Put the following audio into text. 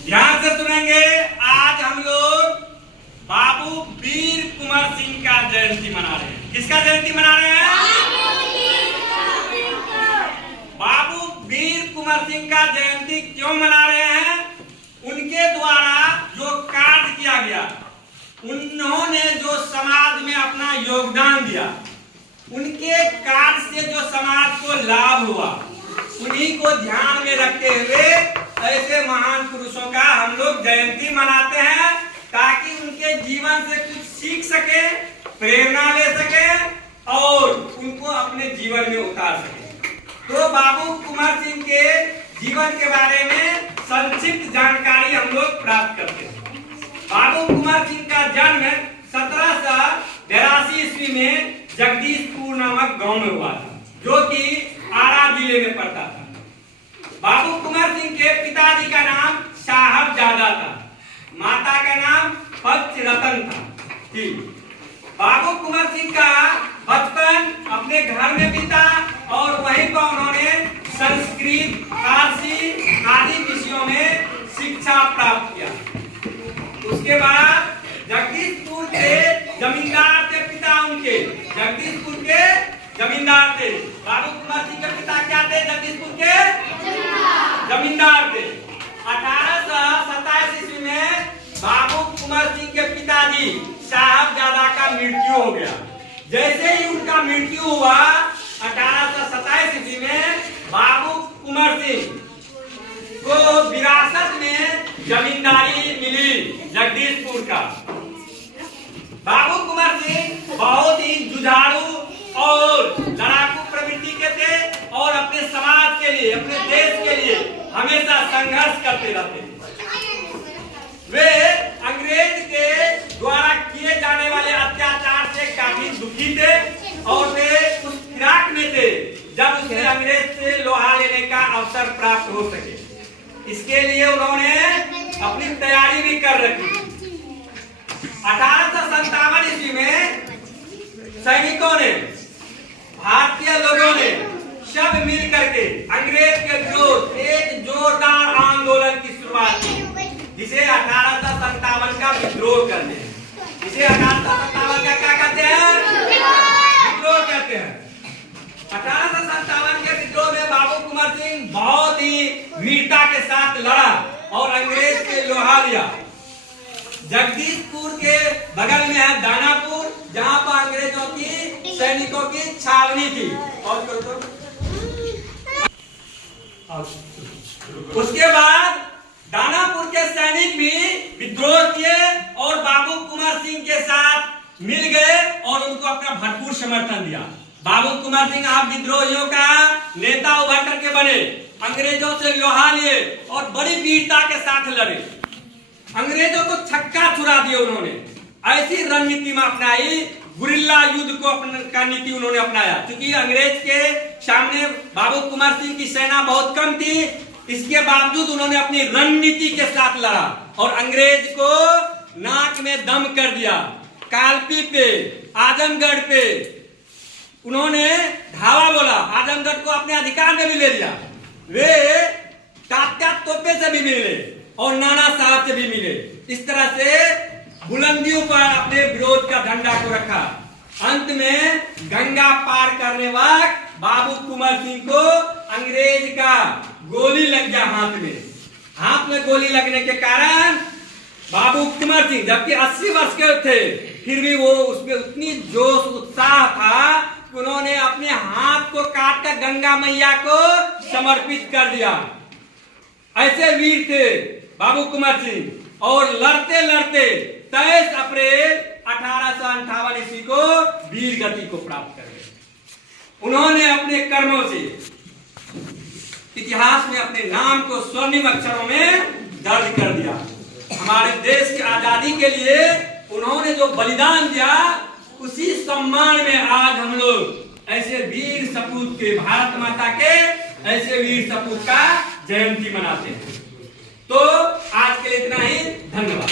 ध्यान से सुनेंगे। आज हम लोग बाबू वीर कुंवर सिंह का जयंती मना रहे हैं। किसका जयंती मना रहे हैं? बाबू वीर कुंवर सिंह का जयंती क्यों मना रहे हैं? उनके द्वारा जो कार्य किया गया, उन्होंने जो समाज में अपना योगदान दिया, उनके कार्य से जो समाज को लाभ हुआ, उन्हीं को ध्यान में रखते हुए ऐसे महान पुरुषों का हम लोग जयंती मनाते हैं, ताकि उनके जीवन से कुछ सीख सके, प्रेरणा ले सके और उनको अपने जीवन में उतार सके। तो बाबू कुंवर सिंह के जीवन के बारे में संक्षिप्त जानकारी हम लोग प्राप्त करते हैं। बाबू कुंवर सिंह का जन्म 1782 ईस्वी में जगदीशपुर नामक गांव में हुआ था, जो कि आरा जिले में पड़ता था। बाबू कुंवर सिंह के पिताजी का नाम साहबजादा था, माता का नाम पचरतन था। बाबू कुंवर सिंह का बचपन अपने घर में बीता और वहीं पर उन्होंने संस्कृत, फारसी आदि विषयों में शिक्षा प्राप्त किया। उसके बाद जगदीशपुर के जमींदार थे पिता उनके, जगदीशपुर के जमींदार थे। बाबू कुंवर सिंह के पिता क्या थे? जगदीशपुर के जमींदार थे। 1827 ईस्वी में बाबू कुंवर सिंह के पिताजी साहबजादा का मृत्यु हो गया। जैसे ही उनका मृत्यु हुआ 1827 ईस्वी में बाबू कुंवर सिंह को विरासत में जमींदारी मिली जगदीशपुर का। बाबू कुंवर सिंह बहुत ही जुझारू और लड़ाकू प्रवृत्ति के थे और अपने समाज के लिए, अपने देश के लिए हमेशा संघर्ष करते रहते। वे अंग्रेज के द्वारा किए जाने वाले अत्याचार से काफी दुखी थे और वे उस फिराक में थे जब उसे अंग्रेज से लोहा लेने का अवसर प्राप्त हो सके। इसके लिए उन्होंने अपनी तैयारी भी कर रखी। 1857 ईस्वी में सैनिकों ने, भारतीय लोगों ने सब मिल करके अंग्रेज के विरोध एक जोरदार आंदोलन की शुरुआत की, जिसे 1857 का विद्रोह कहते हैं। इसे 1857 का क्या कहते हैं? विद्रोह कहते हैं। 1857 के विद्रोह में बाबू कुंवर सिंह बहुत ही वीरता के साथ लड़ा और अंग्रेज के लोहा लिया। जगदीशपुर के बगल में है दानापुर, जहां पर अंग्रेजों की सैनिकों की छावनी थी। और उसके बाद दानापुर के सैनिक भी विद्रोह किए और बाबू कुंवर सिंह के साथ मिल गए और उनको अपना भरपूर समर्थन दिया। बाबू कुंवर सिंह आप विद्रोहियों का नेता उभर करके बने, अंग्रेजों से लोहा लिए और बड़ी वीरता के साथ लड़े, अंग्रेजों को छक्का छुड़ा दिया। उन्होंने ऐसी रणनीति में अपनाई, गुरिल्ला युद्ध को का नीति उन्होंने अपनाया। क्योंकि अंग्रेज के सामने बाबू कुंवर सिंह की सेना बहुत कम थी, इसके बावजूद उन्होंने अपनी रणनीति के साथ लड़ा और अंग्रेज को नाक में दम कर दिया। कालपी पे, आजमगढ़ पे उन्होंने धावा बोला, आजमगढ़ को अपने अधिकार में भी ले लिया। वे तात्या तोपे से भी मिले और नाना साहब से भी मिले। इस तरह से बुलंदियों पर अपने विरोध का झंडा को रखा। अंत में गंगा पार करने वक्त बाबू कुंवर सिंह को अंग्रेज का गोली लग गया हाथ में। हाथ में गोली लगने के कारण बाबू कुंवर सिंह जबकि 80 वर्ष के थे, फिर भी वो उसमें उतनी जोश उत्साह था कि उन्होंने अपने हाथ को काट कर गंगा मैया को समर्पित कर दिया। ऐसे वीर थे बाबू कुंवर सिंह। और लड़ते लड़ते 23 अप्रैल 1858 ईस्वी को वीर गति को प्राप्त कर गए। उन्होंने अपने कर्मों से इतिहास में अपने नाम को स्वर्णिम अक्षरों में दर्ज कर दिया। हमारे देश की आजादी के लिए उन्होंने जो बलिदान दिया, उसी सम्मान में आज हम लोग ऐसे वीर सपूत के, भारत माता के ऐसे वीर सपूत का जयंती मनाते हैं। तो आज के लिए इतना ही, धन्यवाद।